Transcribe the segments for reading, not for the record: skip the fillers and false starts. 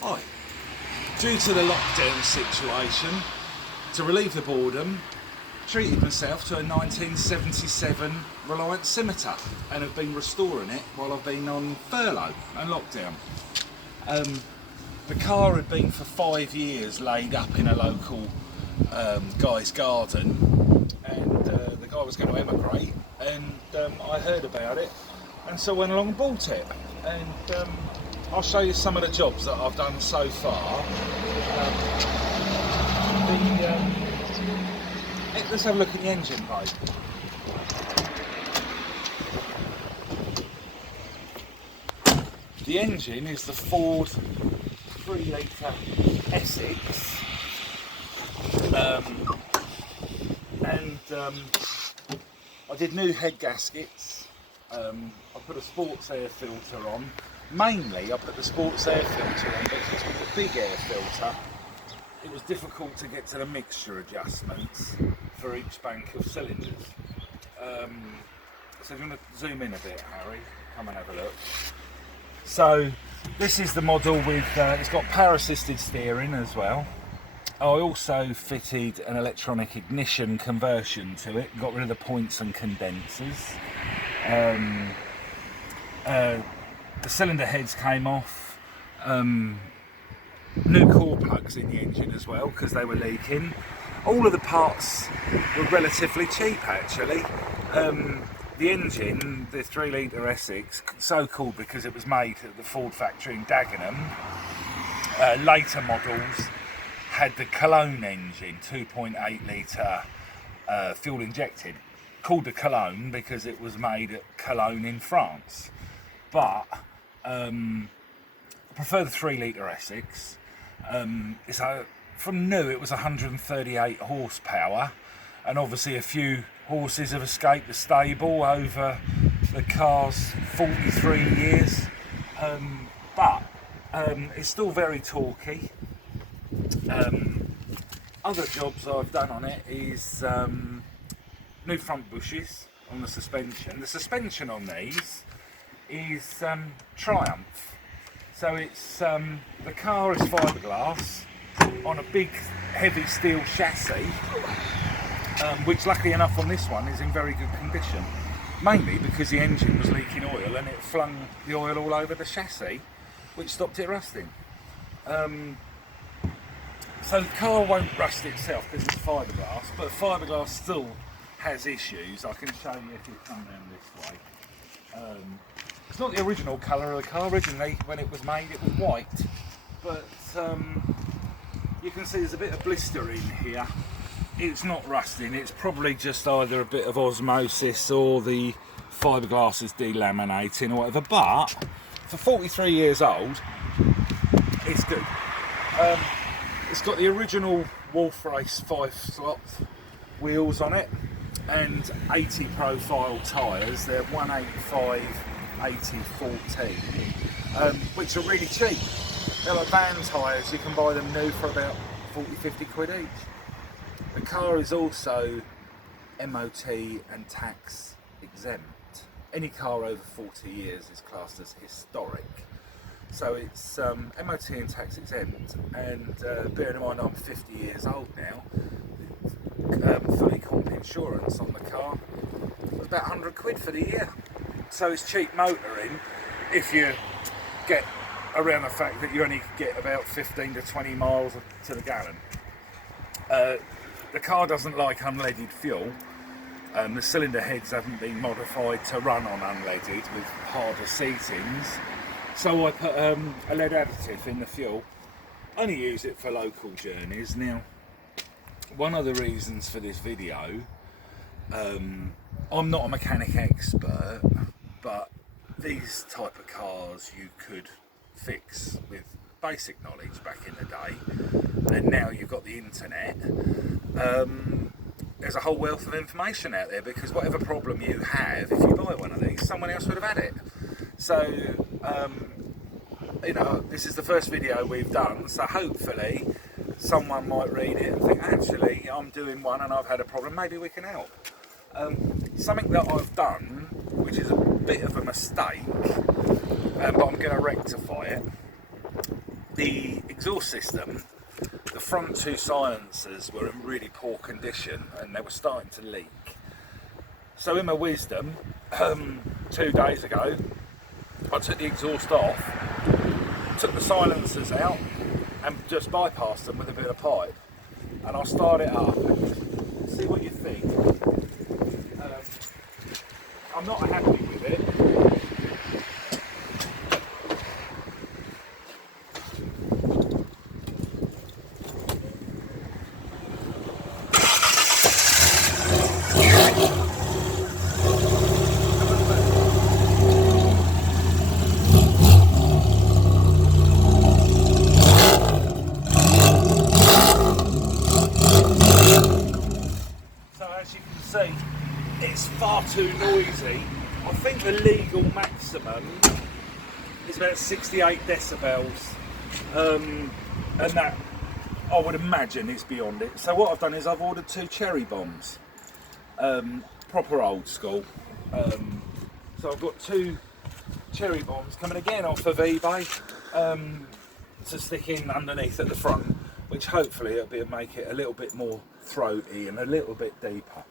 Hi. Due to the lockdown situation, to relieve the boredom, treated myself to a 1977 Reliant Scimitar and have been restoring it while I've been on furlough and lockdown. The car had been for 5 years laid up in a local guy's garden, and the guy was going to emigrate, and I heard about it, and so went along and bought it. And I'll show you some of the jobs that I've done so far. Let's have a look at the engine bay. The engine is the Ford 3-litre Essex, and I did new head gaskets. I put a sports air filter on. Mainly I put the sports air filter on because with the big air filter it was difficult to get to the mixture adjustments for each bank of cylinders. So if you want to zoom in a bit, Harry, come and have a look. So this is the model with, it's got power assisted steering as well. I also fitted an electronic ignition conversion to it, got rid of the points and condensers. The cylinder heads came off, new core plugs in the engine as well because they were leaking. All of the parts were relatively cheap actually. The engine, the 3-litre Essex, so called because it was made at the Ford factory in Dagenham. Later models had the Cologne engine, 2.8 litre fuel injected, called the Cologne because it was made at Cologne in France. But I prefer the 3-litre Essex. From new it was 138 horsepower, and obviously a few horses have escaped the stable over the car's 43 years, but it's still very torquey. Other jobs I've done on it is new front bushes on the suspension. The suspension on these is Triumph. So it's the car is fiberglass on a big heavy steel chassis, which luckily enough on this one is in very good condition, mainly because the engine was leaking oil and it flung the oil all over the chassis, which stopped it rusting. So the car won't rust itself because it's fiberglass, but fiberglass still has issues. I can show you if you come down this way. It's not the original colour of the car. Originally, when it was made, it was white, but you can see there's a bit of blister in here. It's not rusting, it's probably just either a bit of osmosis or the fiberglass is delaminating or whatever, but for 43 years old, it's good. It's got the original Wolf Race 5-slot wheels on it and 80 profile tyres. They're 185 80/14, which are really cheap. They're like van tyres, you can buy them new for about 40-50 quid each. The car is also MOT and tax exempt. Any car over 40 years is classed as historic. So it's MOT and tax exempt, and bearing in mind I'm 50 years old now, fully comp insurance on the car was about 100 quid for the year. So it's cheap motoring if you get around the fact that you only get about 15 to 20 miles to the gallon. The car doesn't like unleaded fuel. The cylinder heads haven't been modified to run on unleaded with harder seatings. So I put a lead additive in the fuel. Only use it for local journeys. Now, one of the reasons for this video, I'm not a mechanic expert, but these type of cars you could fix with basic knowledge back in the day, and now you've got the internet. There's a whole wealth of information out there, because whatever problem you have, if you buy one of these, someone else would have had it. So you know, this is the first video we've done, so hopefully someone might read it and think, actually I'm doing one and I've had a problem, maybe we can help. Something that I've done, which is a bit of a mistake, but I'm going to rectify it. the exhaust system, the front two silencers were in really poor condition and they were starting to leak. So in my wisdom, 2 days ago, I took the exhaust off, took the silencers out and just bypassed them with a bit of pipe. And I'll start it up and see what you think. I'm not happy with it. See, it's far too noisy. I think the legal maximum is about 68 decibels, and that I would imagine is beyond it. So what I've done is I've ordered 2 cherry bombs, proper old school. So I've got 2 cherry bombs coming again off of eBay to stick in underneath at the front, which hopefully it'll make it a little bit more throaty and a little bit deeper.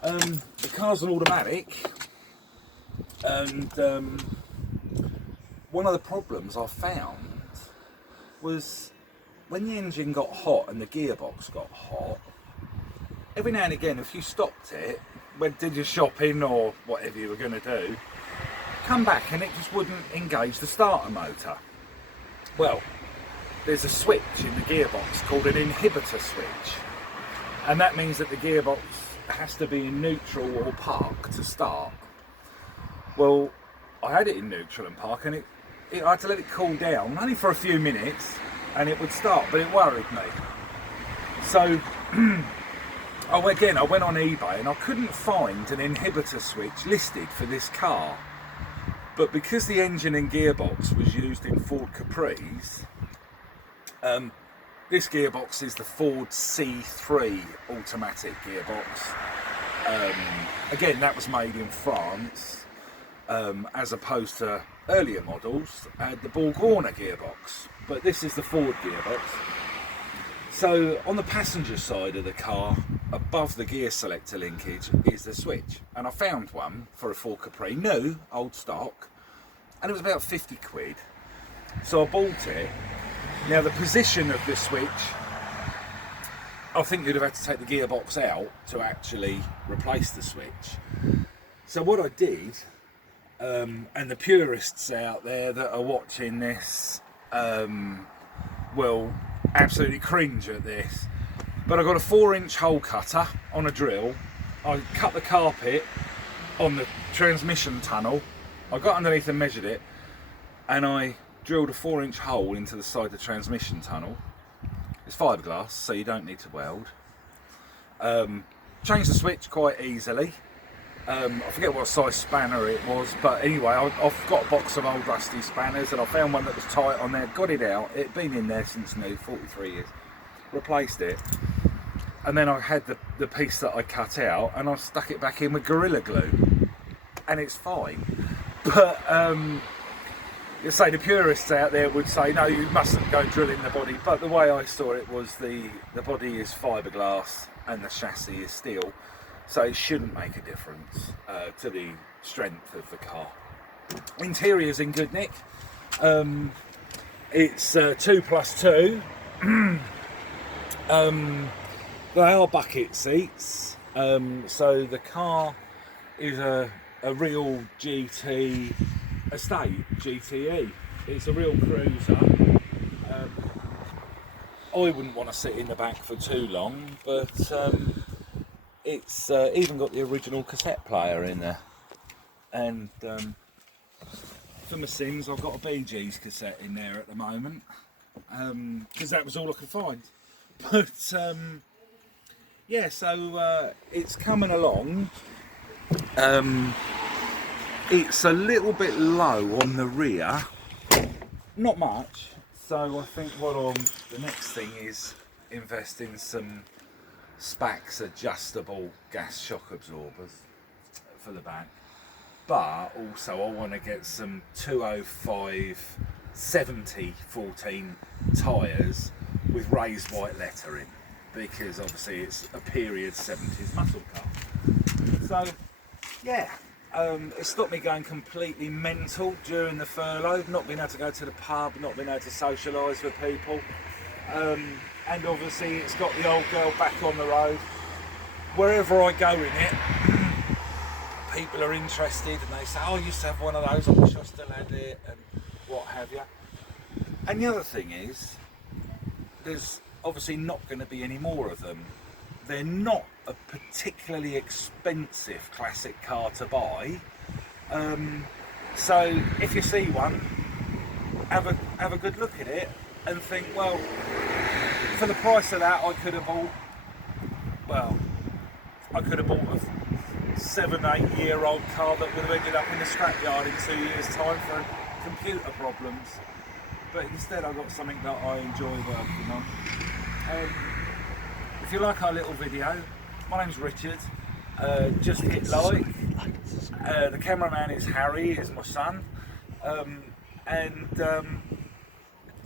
The car's an automatic, and one of the problems I found was when the engine got hot and the gearbox got hot, every now and again if you stopped it, did your shopping or whatever you were going to do, come back and it just wouldn't engage the starter motor. Well, there's a switch in the gearbox called an inhibitor switch, and that means that the gearbox has to be in neutral or park to start. Well, I had it in neutral and park, and I had to let it cool down only for a few minutes and it would start, but it worried me. So I went on eBay and I couldn't find an inhibitor switch listed for this car, but because the engine and gearbox was used in Ford Capris, this gearbox is the Ford C3 automatic gearbox. Again, that was made in France, as opposed to earlier models had the Borg-Warner gearbox, but this is the Ford gearbox. So on the passenger side of the car, above the gear selector linkage, is the switch, and I found one for a Ford Capri, new, old stock, and it was about 50 quid. So I bought it. Now the position of this switch, I think you'd have had to take the gearbox out to actually replace the switch. So what I did, and the purists out there that are watching this will absolutely cringe at this, but I got a 4-inch hole cutter on a drill. I cut the carpet on the transmission tunnel, I got underneath and measured it, and I drilled a 4-inch hole into the side of the transmission tunnel. It's fiberglass, so you don't need to weld. Changed the switch quite easily. I forget what size spanner it was, but anyway, I've got a box of old rusty spanners and I found one that was tight on there, got it out. It'd been in there since new, 43 years. Replaced it, and then I had the piece that I cut out and I stuck it back in with Gorilla Glue, and it's fine. But you say the purists out there would say no, you mustn't go drilling the body, but the way I saw it was the body is fiberglass and the chassis is steel, so it shouldn't make a difference to the strength of the car. Interior's in good nick. It's 2+2. They are bucket seats, so the car is a real GT estate, GTE. It's a real cruiser. I wouldn't want to sit in the back for too long, but it's even got the original cassette player in there, and for my sins I've got a Bee Gees cassette in there at the moment, because that was all I could find. But yeah, so it's coming along. It's a little bit low on the rear, not much, so I think the next thing is invest in some Spax adjustable gas shock absorbers for the back, but also I want to get some 205 70/14 tyres with raised white lettering, because obviously it's a period 70s muscle car. So yeah, it stopped me going completely mental during the furlough, not being able to go to the pub, not being able to socialise with people, and obviously it's got the old girl back on the road. Wherever I go in it, people are interested and they say, oh, I used to have one of those, I wish I still had it, and what have you. And the other thing is, there's obviously not going to be any more of them. They're not a particularly expensive classic car to buy, so if you see one, have a good look at it and think, well, for the price of that I could have bought a 7-8 year old car that would have ended up in the scrapyard in 2 years time for computer problems, but instead I got something that I enjoy working on. If you like our little video, my name's Richard, just hit like. The cameraman is Harry, is my son, and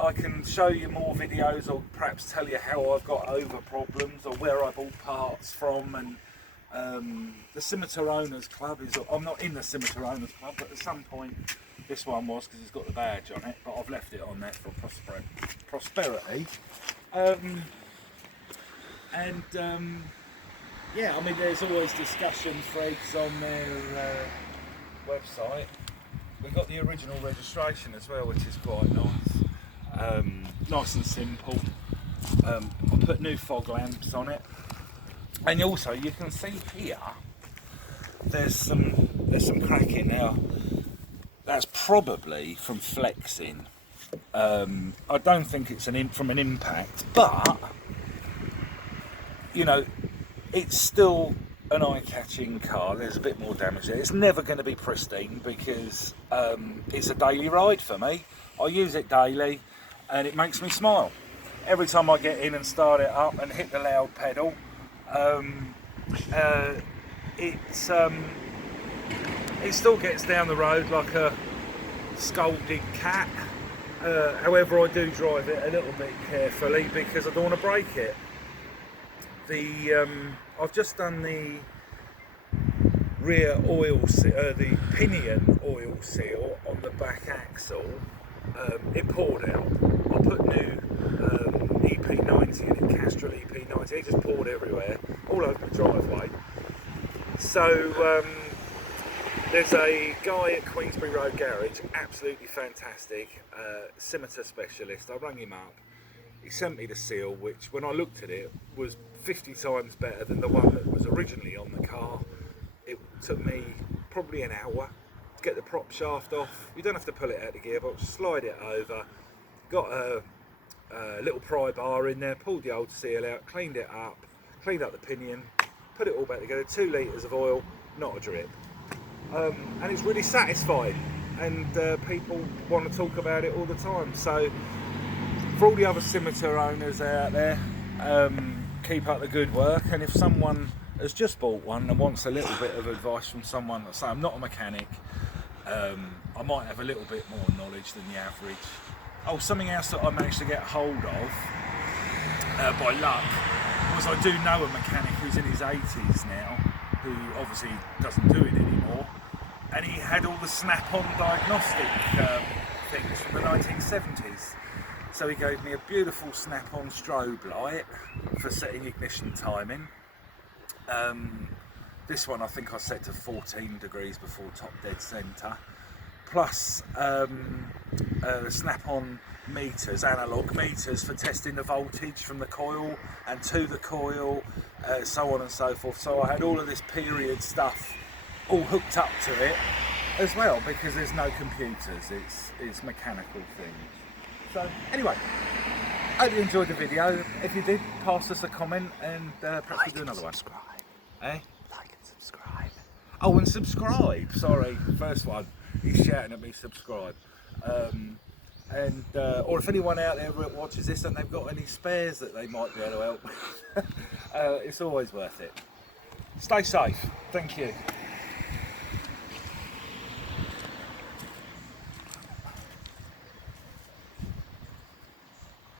I can show you more videos, or perhaps tell you how I've got over problems, or where I bought parts from. And the Scimitar Owners Club is, I'm not in the Scimitar Owners Club, but at some point this one was, because it's got the badge on it, but I've left it on there for prosperity. Yeah, I mean, there's always discussion threads on their website. We've got the original registration as well, which is quite nice. Nice and simple. I put new fog lamps on it, and also you can see here there's some cracking now. That's probably from flexing. I don't think it's from an impact, but you know, it's still an eye-catching car. There's a bit more damage there. It's never going to be pristine, because it's a daily ride for me. I use it daily and it makes me smile. Every time I get in and start it up and hit the loud pedal, it still gets down the road like a scolded cat. However, I do drive it a little bit carefully because I don't want to break it. I've just done the rear oil, the pinion oil seal on the back axle. It poured out. I put new EP90 in it, Castrol EP90. It just poured everywhere, all over the driveway. So there's a guy at Queensbury Road Garage, absolutely fantastic, Scimitar specialist. I rang him up. He sent me the seal, which when I looked at it was 50 times better than the one that was originally on the car. It took me probably an hour to get the prop shaft off. You don't have to pull it out of the gearbox, slide it over. Got a little pry bar in there, pulled the old seal out, cleaned it up, cleaned up the pinion, put it all back together, 2 litres of oil, not a drip. And it's really satisfying, and people want to talk about it all the time. So for all the other Scimitar owners out there, keep up the good work, and if someone has just bought one and wants a little bit of advice from someone, say I'm not a mechanic, I might have a little bit more knowledge than the average. Oh, something else that I managed to get hold of by luck was, I do know a mechanic who's in his 80s now, who obviously doesn't do it anymore, and he had all the snap-on diagnostic things from the 1970s. So he gave me a beautiful snap-on strobe light for setting ignition timing. This one I think I set to 14 degrees before top dead centre. Plus snap-on meters, analog meters for testing the voltage from the coil and to the coil, so on and so forth. So I had all of this period stuff all hooked up to it as well, because there's no computers, it's mechanical things. So anyway, hope you enjoyed the video. If you did, pass us a comment, and perhaps we'll do another one. Subscribe. Eh? Like and subscribe. Oh, and subscribe. Sorry, first one. He's shouting at me, subscribe. Or if anyone out there watches this and they've got any spares that they might be able to help with, it's always worth it. Stay safe. Thank you.